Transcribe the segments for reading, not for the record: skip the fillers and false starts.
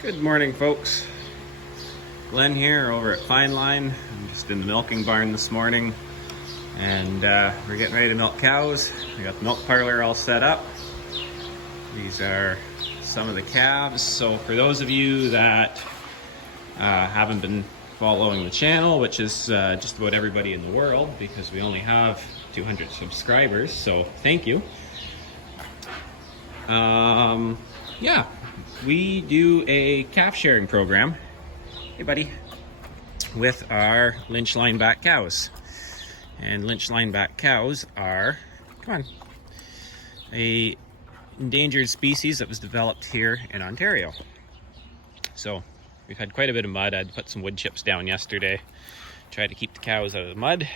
Good morning, folks. Glenn here over at Fine Line. I'm just in the milking barn this morning, and we're getting ready to milk cows. We got the milk parlor all set up. These are some of the calves. So for those of you that haven't been following the channel, which is just about everybody in the world, because we only have 200 subscribers, so thank you. Yeah, we do a calf sharing program, hey buddy, with our Lynch Lineback cows. And Lynch Lineback cows are, come on, a endangered species that was developed here in Ontario. So we've had quite a bit of mud. I had to put some wood chips down yesterday, tried to keep the cows out of the mud.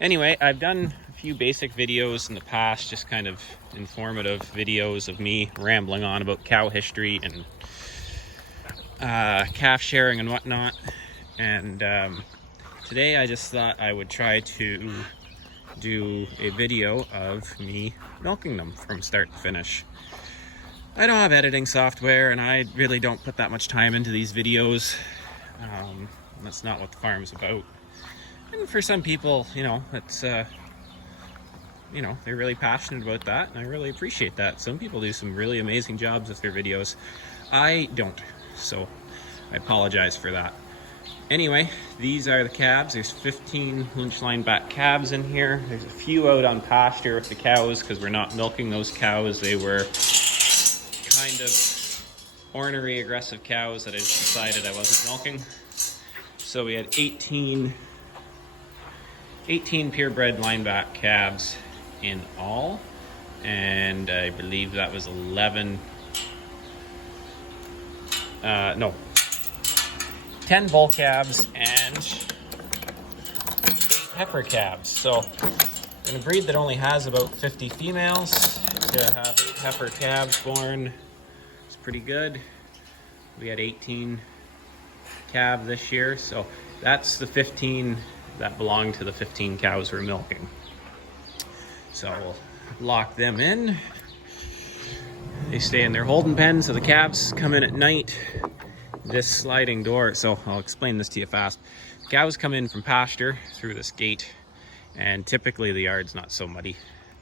Anyway, I've done a few basic videos in the past, just kind of informative videos of me rambling on about cow history and calf sharing and whatnot. And today I just thought I would try to do a video of me milking them from start to finish. I don't have editing software, and I really don't put that much time into these videos. That's not what the farm's about. And for some people, you know, it's, you know, they're really passionate about that, and I really appreciate that. Some people do some really amazing jobs with their videos. I don't, so I apologize for that. Anyway, these are the calves. There's 15 Lynch Lineback calves in here. There's a few out on pasture with the cows because we're not milking those cows. They were kind of ornery, aggressive cows that I just decided I wasn't milking. So we had 18 purebred Lineback calves in all, and I believe that was 10 bull calves and 8 heifer calves. So in a breed that only has about 50 females, to have 8 heifer calves born is pretty good. We had 18 calves this year, so that's the 15 that belong to the 15 cows we're milking. So we'll lock them in. They stay in their holding pen, so the calves come in at night. This sliding door, so I'll explain this to you fast. Cows come in from pasture through this gate, and typically the yard's not so muddy.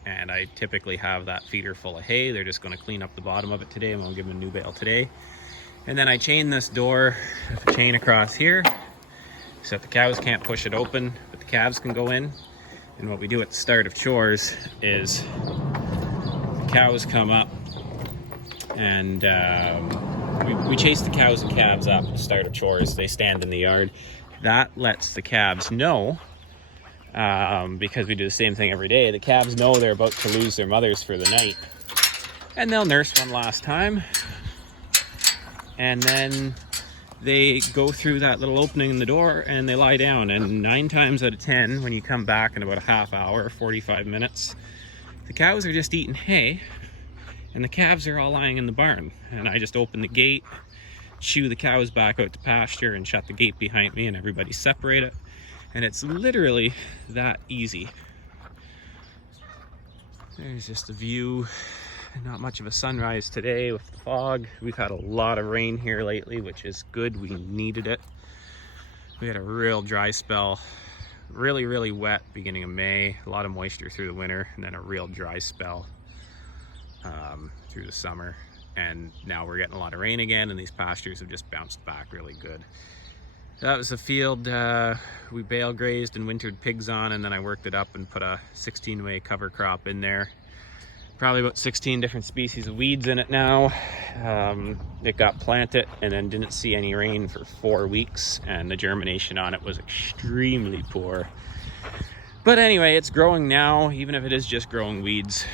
And I typically have that feeder full of hay. They're just going to clean up the bottom of it today, and we'll give them a new bale today. And then I chain this door with a chain across here, so that the cows can't push it open, but the calves can go in. And what we do at the start of chores is the cows come up, and we chase the cows and calves up at the start of chores. They stand in the yard. That lets the calves know, because we do the same thing every day, the calves know they're about to lose their mothers for the night. And they'll nurse one last time. And then they go through that little opening in the door and they lie down. And 9 times out of 10, when you come back in about a half hour, 45 minutes, the cows are just eating hay and the calves are all lying in the barn. And I just open the gate, shoo the cows back out to pasture, and shut the gate behind me, and everybody separate it. And it's literally that easy. There's just a view. Not much of a sunrise today with the fog. We've had a lot of rain here lately, which is good. We needed it. We had a real dry spell, really wet beginning of May, a lot of moisture through the winter, and then a real dry spell through the summer. And now we're getting a lot of rain again, and these pastures have just bounced back really good. That was a field we bale grazed and wintered pigs on, and then I worked it up and put a 16-way cover crop in there. Probably about 16 different species of weeds in it now. It got planted and then didn't see any rain for 4 weeks, and the germination on it was extremely poor. But anyway, it's growing now, even if it is just growing weeds.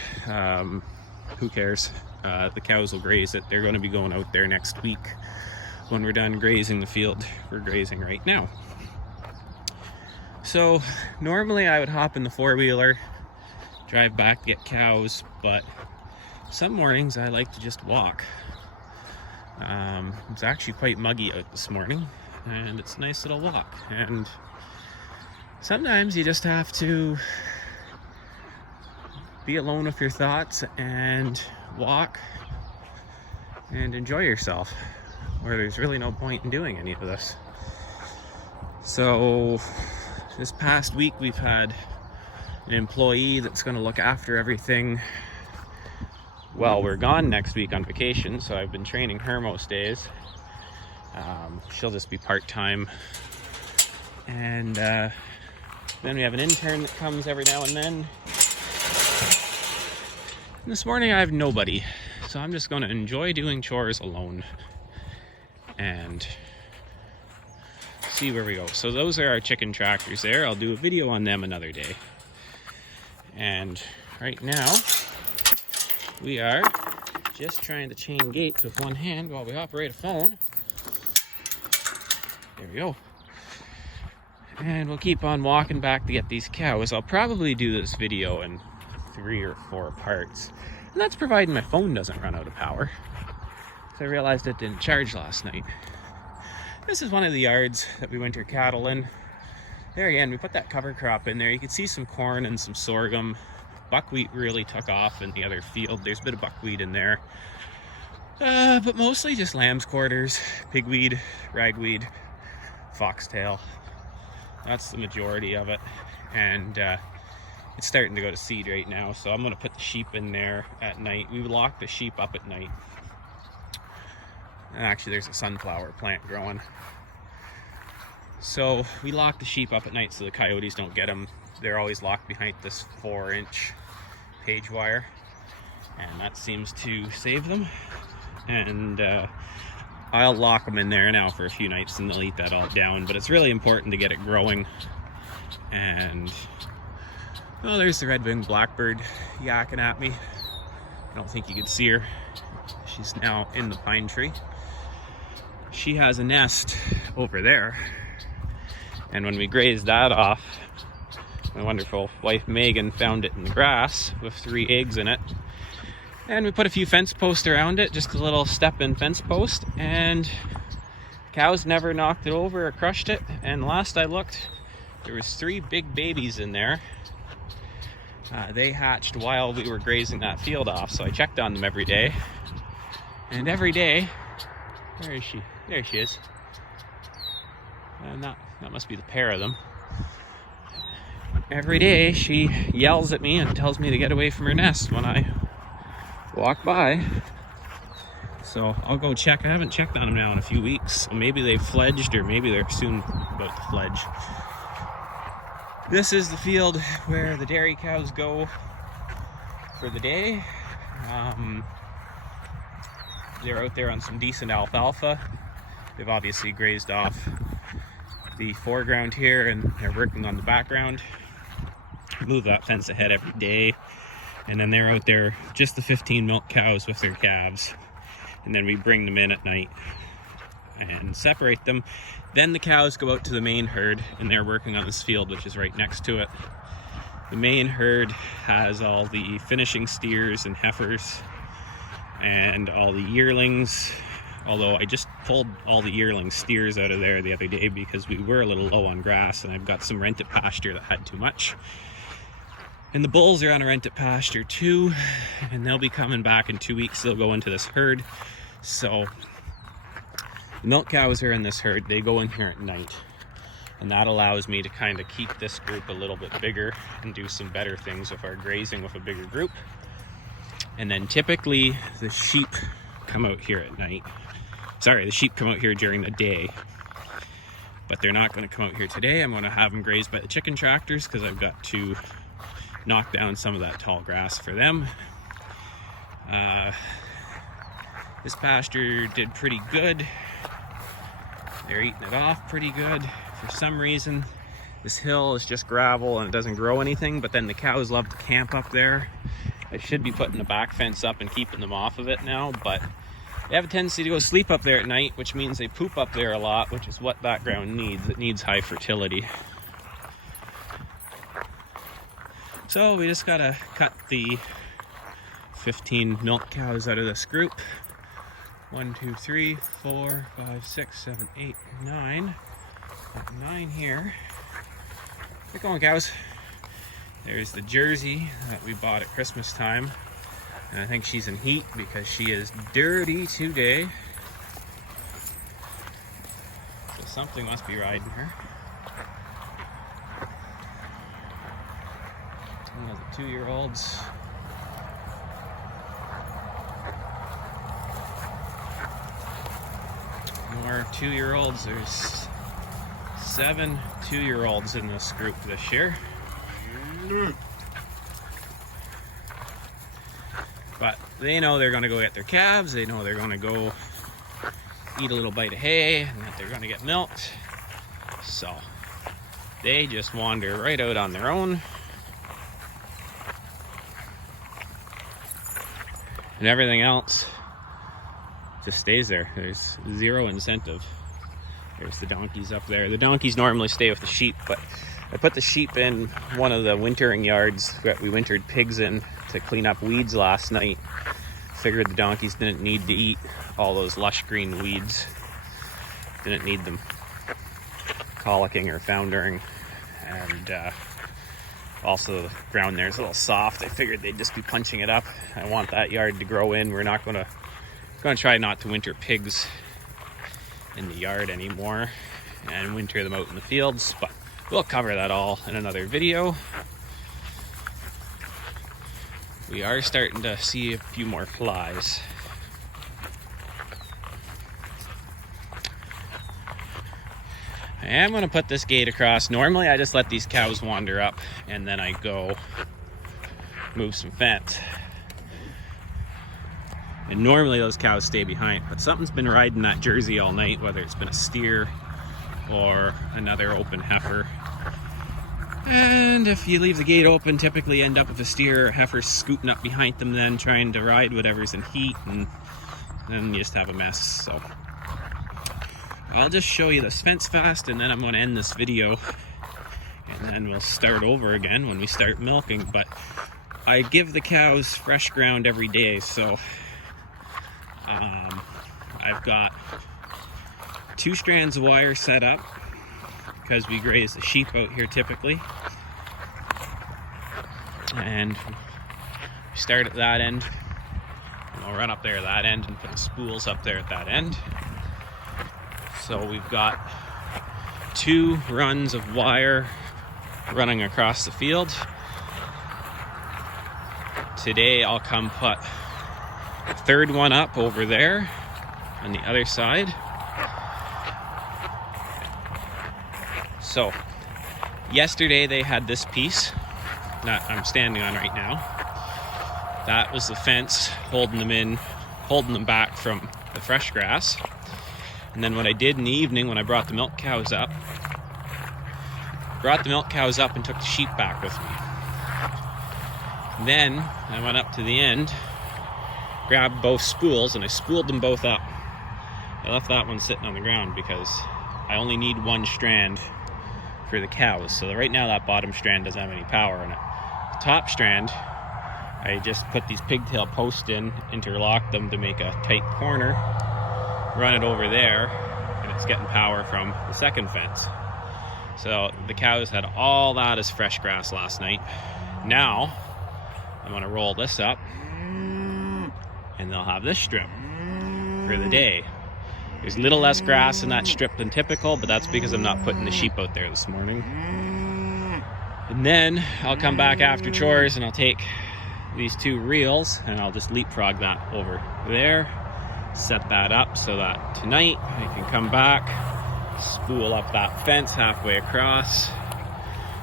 Who cares? The cows will graze it. They're going to be going out there next week when we're done grazing the field we're grazing right now. So normally I would hop in the four-wheeler, drive back to get cows, but some mornings I like to just walk. It's actually quite muggy out this morning, and it's a nice little walk. And sometimes you just have to be alone with your thoughts and walk and enjoy yourself. where there's really no point in doing any of this. So this past week we've had an employee that's going to look after everything while we're gone next week on vacation, so I've been training her most days. She'll just be part-time, and then we have an intern that comes every now and then. And this morning I have nobody, so I'm just going to enjoy doing chores alone and see where we go. So those are our chicken tractors there. I'll do a video on them another day. And right now we are just trying to chain gates with one hand while we operate a phone. There we go. And we'll keep on walking back to get these cows. I'll probably do this video in 3 or 4 parts. And that's providing my phone doesn't run out of power. So I realized it didn't charge last night. This is one of the yards that we winter cattle in. There again, we put that cover crop in there. You can see some corn and some sorghum. Buckwheat really took off in the other field. There's a bit of buckwheat in there. But mostly just lamb's quarters, pigweed, ragweed, foxtail. That's the majority of it. And it's starting to go to seed right now. So I'm going to put the sheep in there at night. We lock the sheep up at night. And actually, there's a sunflower plant growing. So we lock the sheep up at night so the coyotes don't get them. They're always locked behind this 4-inch page wire, and that seems to save them. And I'll lock them in there now for a few nights and they'll eat that all down, but it's really important to get it growing. And oh, there's the red-winged blackbird yakking at me. I don't think you could see her. She's now in the pine tree. She has a nest over there, and when we grazed that off, my wonderful wife Megan found it in the grass with 3 eggs in it, and we put a few fence posts around it, just a little step-in fence post, and cows never knocked it over or crushed it. And last I looked, there was 3 big babies in there. They hatched while we were grazing that field off, so I checked on them every day, and every day, where is she? There she is. That must be the pair of them. Every day she yells at me and tells me to get away from her nest when I walk by. So I'll go check. I haven't checked on them now in a few weeks. So maybe they've fledged, or maybe they're soon about to fledge. This is the field where the dairy cows go for the day. They're out there on some decent alfalfa. They've obviously grazed off the foreground here, and they're working on the background. Move that fence ahead every day, and then they're out there, just the 15 milk cows with their calves, and then we bring them in at night and separate them. Then the cows go out to the main herd, and they're working on this field which is right next to it. The main herd has all the finishing steers and heifers and all the yearlings, although I just pulled all the yearling steers out of there the other day because we were a little low on grass, and I've got some rented pasture that had too much. And the bulls are on a rented pasture too, and they'll be coming back in 2 weeks. They'll go into this herd. So the milk cows are in this herd. They go in here at night, and that allows me to kind of keep this group a little bit bigger and do some better things with our grazing with a bigger group. And then typically the sheep come out here at night. Sorry, the sheep come out here during the day, but they're not going to come out here today. I'm going to have them grazed by the chicken tractors because I've got to knock down some of that tall grass for them. This pasture did pretty good. They're eating it off pretty good. For some reason, this hill is just gravel and it doesn't grow anything, but then the cows love to camp up there. I should be putting a back fence up and keeping them off of it now, but they have a tendency to go sleep up there at night, which means they poop up there a lot, which is what that ground needs. It needs high fertility. So we just gotta cut the 15 milk cows out of this group. 1, 2, 3, 4, 5, 6, 7, 8, 9. Got 9 here. Get going, cows. There's the Jersey that we bought at Christmas time. And I think she's in heat because she is dirty today. something must be riding her. Oh, the 2-year-olds. More 2-year-olds. There's 7 2-year-olds in this group this year. But they know they're going to go get their calves. They know they're going to go eat a little bite of hay and that they're going to get milked. So they just wander right out on their own. And everything else just stays there. There's zero incentive. There's the donkeys up there. The donkeys normally stay with the sheep, but I put the sheep in one of the wintering yards that we wintered pigs in to clean up weeds last night. Figured the donkeys didn't need to eat all those lush green weeds. Didn't need them colicking or foundering. And also the ground there is a little soft. I figured they'd just be punching it up. I want that yard to grow in. We're not gonna try not to winter pigs in the yard anymore and winter them out in the fields, but we'll cover that all in another video. We are starting to see a few more flies. I am going to put this gate across. Normally I just let these cows wander up and then I go move some fence. And normally those cows stay behind, but something's been riding that Jersey all night, whether it's been a steer or another open heifer. And if you leave the gate open, typically you end up with a steer or a heifer scooting up behind them then trying to ride whatever's in heat, and then you just have a mess. So I'll just show you this fence fast and then I'm going to end this video and then we'll start over again when we start milking. But I give the cows fresh ground every day, so I've got 2 strands of wire set up because we graze the sheep out here typically. And we start at that end, and I'll run up there at that end and put the spools up there at that end. So we've got 2 runs of wire running across the field. Today I'll come put a 3rd one up over there on the other side. So yesterday they had this piece that I'm standing on right now. That was the fence holding them back from the fresh grass. And then what I did in the evening when I brought the milk cows up and took the sheep back with me. Then I went up to the end, grabbed both spools, and I spooled them both up. I left that one sitting on the ground because I only need 1 strand for the cows. So right now that bottom strand doesn't have any power in it. The top strand, I just put these pigtail posts in, interlock them to make a tight corner, run it over there, and it's getting power from the second fence. So the cows had all that as fresh grass last night. Now I'm going to roll this up and they'll have this strip for the day. There's a little less grass in that strip than typical, but that's because I'm not putting the sheep out there this morning. And then I'll come back after chores and I'll take these 2 reels and I'll just leapfrog that over there, set that up so that tonight I can come back, spool up that fence halfway across,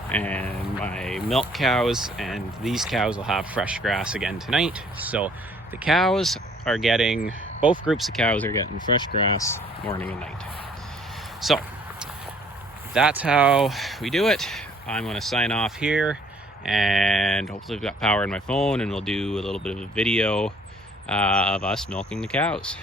and my milk cows and these cows will have fresh grass again tonight. So the cows are getting, both groups of cows are getting fresh grass morning and night. So that's how we do it. I'm going to sign off here, and hopefully I've got power in my phone and we'll do a little bit of a video of us milking the cows.